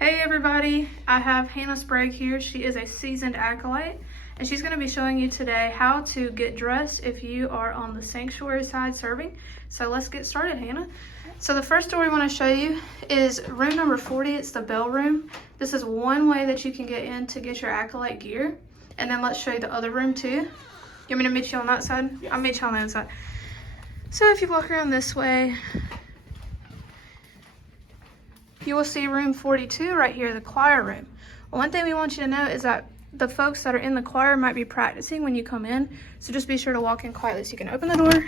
Hey everybody, I have Hannah Sprague here. She is a seasoned acolyte, and she's going to be showing you today how to get dressed if you are on the sanctuary side serving. So let's get started, Hannah. So the first door we want to show you is room number 40. It's the bell room. This is one way that you can get in to get your acolyte gear. And then let's show you the other room too. You want me to meet you on that side? Yes. I'll meet you on the other side. So if you walk around this way, you will see room 42 right here, the choir room. One thing we want you to know is that the folks that are in the choir might be practicing when you come in, so just be sure to walk in quietly. So you can open the door,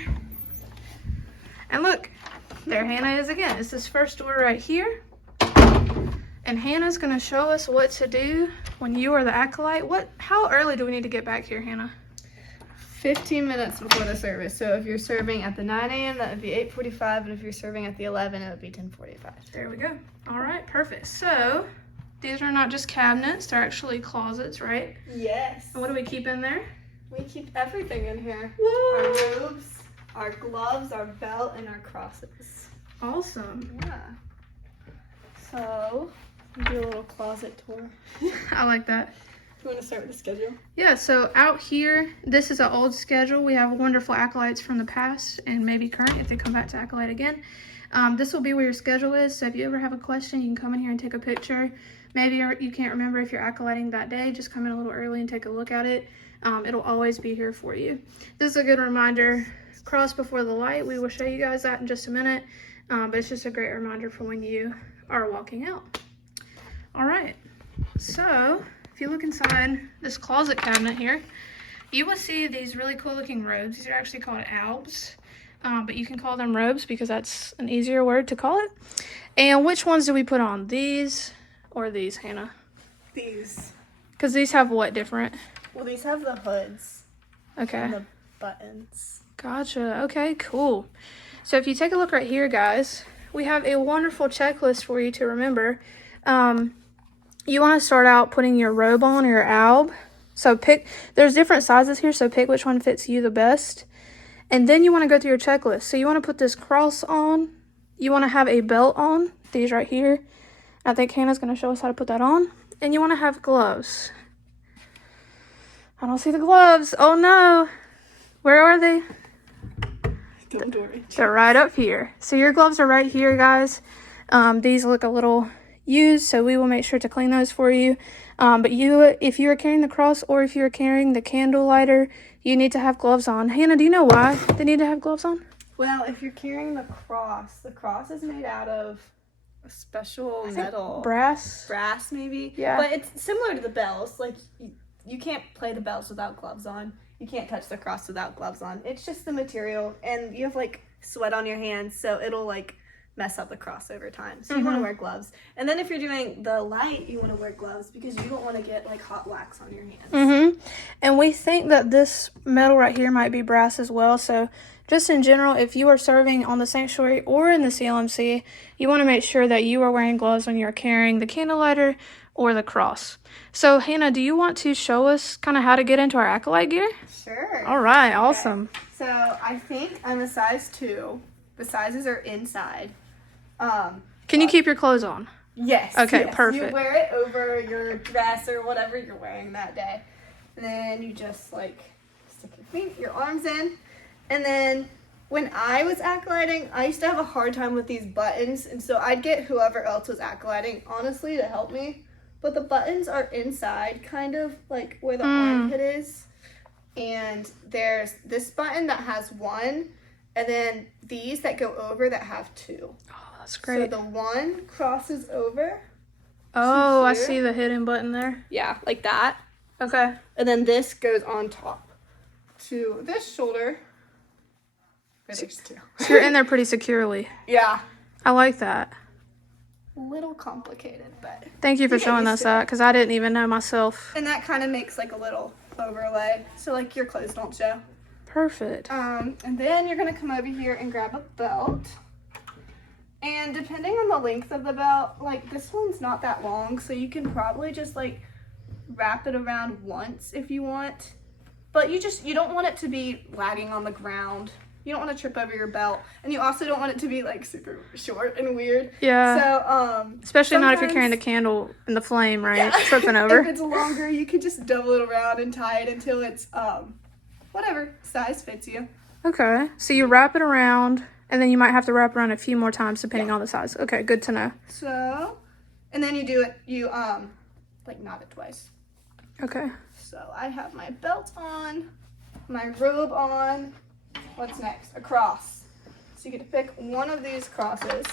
and look, there Hannah is again. It's this first door right here, and Hannah's gonna show us what to do when you are the acolyte. How early do we need to get back here, Hannah? 15 minutes before the service. So if you're serving at the 9 a.m., that would be 8:45, and if you're serving at the 11, it would be 10:45. There we go. All right, perfect. So these are not just cabinets, they're actually closets, right? Yes. And what do we keep in there? We keep everything in here. Whoa. Our robes, our gloves, our belt, and our crosses. Awesome. Yeah. So, we'll do a little closet tour. I like that. You want to start with the schedule? Yeah, so out here, this is an old schedule. We have wonderful acolytes from the past and maybe current if they come back to acolyte again. This will be where your schedule is, so if you ever have a question, you can come in here and take a picture. Maybe you can't remember if you're acolyting that day, just come in a little early and take a look at it. It'll always be here for you. This is a good reminder, cross before the light. We will show you guys that in just a minute, but it's just a great reminder for when you are walking out. All right, so if you look inside this closet cabinet here, you will see these really cool looking robes. These are actually called albs, but you can call them robes because that's an easier word to call it. And which ones do we put on? These or these, Hannah? These. Because these have what different? Well, these have the hoods. Okay. And the buttons. Gotcha. Okay, cool. So if you take a look right here, guys, we have a wonderful checklist for you to remember. You want to start out putting your robe on or your alb. So there's different sizes here, so pick which one fits you the best. And then you want to go through your checklist. So you want to put this cross on. You want to have a belt on, these right here. I think Hannah's going to show us how to put that on. And you want to have gloves. I don't see the gloves. Oh no. Where are they? Don't worry. They're right up here. So your gloves are right here, guys. These look a little used, so we will make sure to clean those for you. But if you are carrying the cross or if you're carrying the candle lighter, you need to have gloves on. Hannah, do you know why they need to have gloves on? Well, if you're carrying the cross is made out of a special metal. Brass? Brass, maybe? Yeah. But it's similar to the bells. Like, you can't play the bells without gloves on. You can't touch the cross without gloves on. It's just the material, and you have, like, sweat on your hands, so it'll, like, mess up the cross over time. So you want to wear gloves. And then if you're doing the light, you want to wear gloves because you don't want to get, like, hot wax on your hands. And we think that this metal right here might be brass as well, so just in general, if you are serving on the sanctuary or in the CLMC, you want to make sure that you are wearing gloves when you're carrying the candle lighter or the cross. So, Hannah, do you want to show us kind of how to get into our acolyte gear? Sure. All right, awesome. Okay. So I think I'm a size 2. The sizes are inside. Can you keep your clothes on? Yes. Okay, yes. perfect. You wear it over your dress or whatever you're wearing that day. And then you just, like, stick your arms in. And then when I was acolyting, I used to have a hard time with these buttons. And so I'd get whoever else was acolyting, honestly, to help me. But the buttons are inside, kind of like where the armpit is. And there's this button that has 1. And then these that go over that have 2. Oh, that's great. So the 1 crosses over. Oh, I see the hidden button there. Yeah, like that. Okay. And then this goes on top to this shoulder. Where there's 2. So you're in there pretty securely. Yeah. I like that. A little complicated, but. Thank you for get showing used us to that, it. because I didn't even know myself. And that kind of makes like a little overlay, so like your clothes don't show. Perfect. And then you're gonna come over here and grab a belt. And depending on the length of the belt, like this one's not that long, so you can probably just like wrap it around once if you want. But you don't want it to be lagging on the ground you don't want to trip over your belt, and you also don't want it to be like super short and weird. Yeah. So especially not if you're carrying the candle in the flame, right? Yeah. Tripping over. If it's longer, you can just double it around and tie it until it's whatever size fits you. Okay. So you wrap it around, and then you might have to wrap around a few more times depending on the size. Okay, good to know. So, and then you do it. You like knot it twice. Okay. So I have my belt on, my robe on. What's next? A cross. So you get to pick one of these crosses.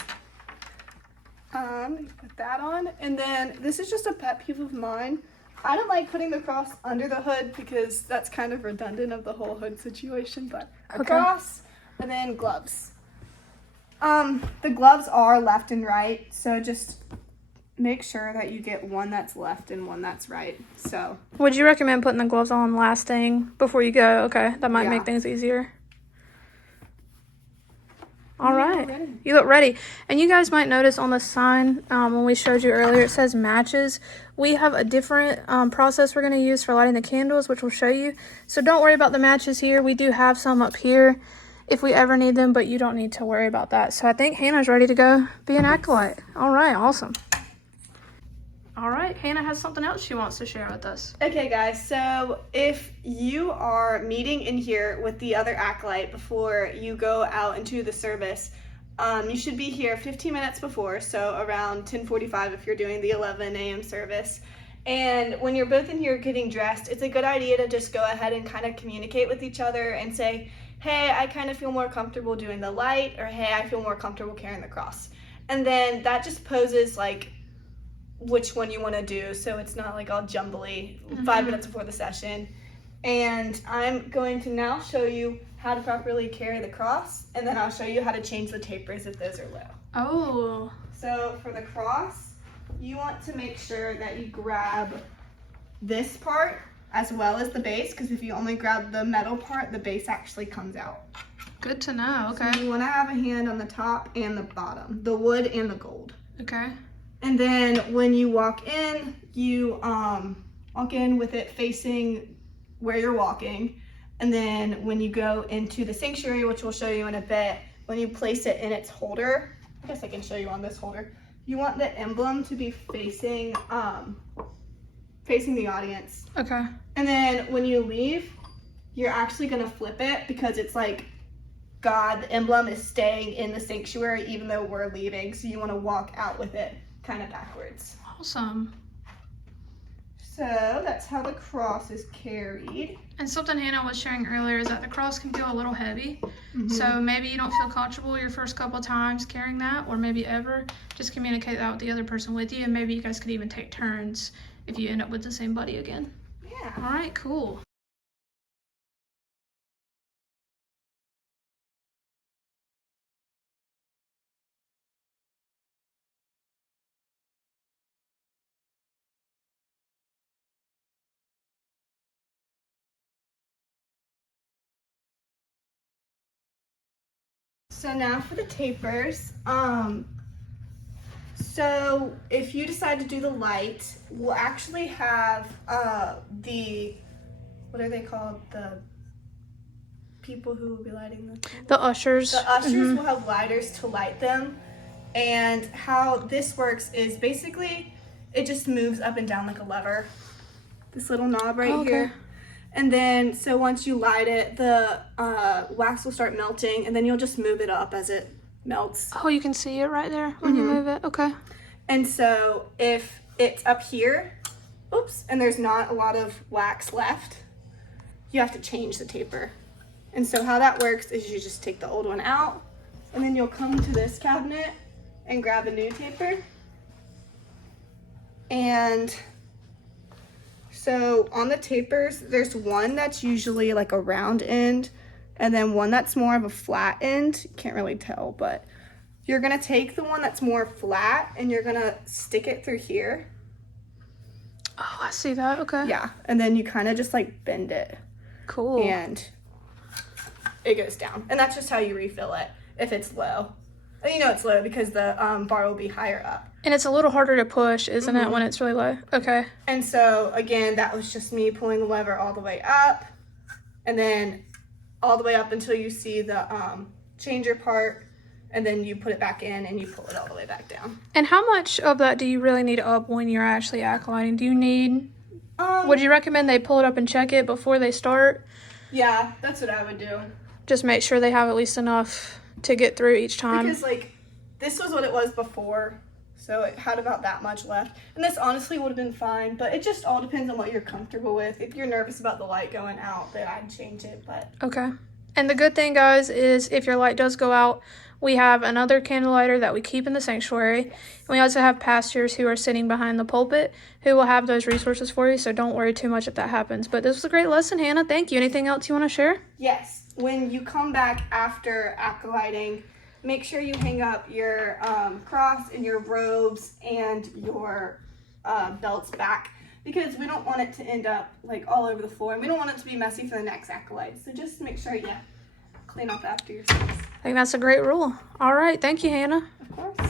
Put that on, and then this is just a pet peeve of mine. I don't like putting the cross under the hood because that's kind of redundant of the whole hood situation, but a cross, and then gloves. The gloves are left and right, so just make sure that you get one that's left and one that's right. So would you recommend putting the gloves on last thing before you go? Okay, that might make things easier. All right, you look ready. And you guys might notice on the sign when we showed you earlier, it says matches. We have a different process we're going to use for lighting the candles, which we'll show you. So don't worry about the matches here. We do have some up here if we ever need them, but you don't need to worry about that. So I think Hannah's ready to go be an acolyte. All right, awesome. All right, Hannah has something else she wants to share with us. Okay, guys, so if you are meeting in here with the other acolyte before you go out into the service, you should be here 15 minutes before, so around 10:45 if you're doing the 11 a.m. service. And when you're both in here getting dressed, it's a good idea to just go ahead and kind of communicate with each other and say, hey, I kind of feel more comfortable doing the light, or hey, I feel more comfortable carrying the cross. And then that just poses like which one you want to do, so it's not like all jumbly 5 minutes before the session. And I'm going to now show you how to properly carry the cross, and then I'll show you how to change the tapers if those are low. Oh. So for the cross, you want to make sure that you grab this part as well as the base, because if you only grab the metal part, the base actually comes out. Good to know. Okay. So you want to have a hand on the top and the bottom, the wood and the gold. Okay. And then when you walk in, you walk in with it facing where you're walking. And then when you go into the sanctuary, which we'll show you in a bit, when you place it in its holder, I guess I can show you on this holder, you want the emblem to be facing the audience. Okay. And then when you leave, you're actually gonna flip it because it's like God, the emblem is staying in the sanctuary even though we're leaving. So you wanna walk out with it kind of backwards. Awesome. So that's how the cross is carried. And something Hannah was sharing earlier is that the cross can feel a little heavy. So maybe you don't feel comfortable your first couple times carrying that, or maybe ever. Just communicate that with the other person with you, and maybe you guys could even take turns if you end up with the same buddy again. Yeah. All right, cool. So now for the tapers. So if you decide to do the light, we'll actually have what are they called? The people who will be lighting them? The ushers. The ushers will have lighters to light them. And how this works is basically it just moves up and down like a lever. This little knob right here. And then, so once you light it, the wax will start melting, and then you'll just move it up as it melts. Oh, you can see it right there when you move it? Okay. And so if it's up here, oops, and there's not a lot of wax left, you have to change the taper. And so how that works is you just take the old one out, and then you'll come to this cabinet and grab a new taper. And so on the tapers, there's one that's usually like a round end, and then one that's more of a flat end. You can't really tell, but you're gonna take the one that's more flat and you're gonna stick it through here. Oh, I see that. Okay. Yeah, and then you kind of just like bend it. Cool. And it goes down. And that's just how you refill it if it's low. And you know it's low because the bar will be higher up. And it's a little harder to push, isn't it, when it's really low? Okay. And so, again, that was just me pulling the lever all the way up. And then all the way up until you see the changer part, and then you put it back in and you pull it all the way back down. And how much of that do you really need up when you're actually acolyting? Do you need, would you recommend they pull it up and check it before they start? Yeah, that's what I would do. Just make sure they have at least enough to get through each time. Because like, this was what it was before, so it had about that much left. And this honestly would have been fine, but it just all depends on what you're comfortable with. If you're nervous about the light going out, then I'd change it, but. Okay. And the good thing, guys, is if your light does go out, we have another candle lighter that we keep in the sanctuary. And we also have pastors who are sitting behind the pulpit who will have those resources for you, so don't worry too much if that happens. But this was a great lesson, Hannah. Thank you. Anything else you want to share? Yes. When you come back after acolyting, make sure you hang up your cross and your robes and your belts back, because we don't want it to end up like all over the floor, and we don't want it to be messy for the next acolyte. So just make sure you clean up after yourselves. I think that's a great rule. All right. Thank you, Hannah. Of course.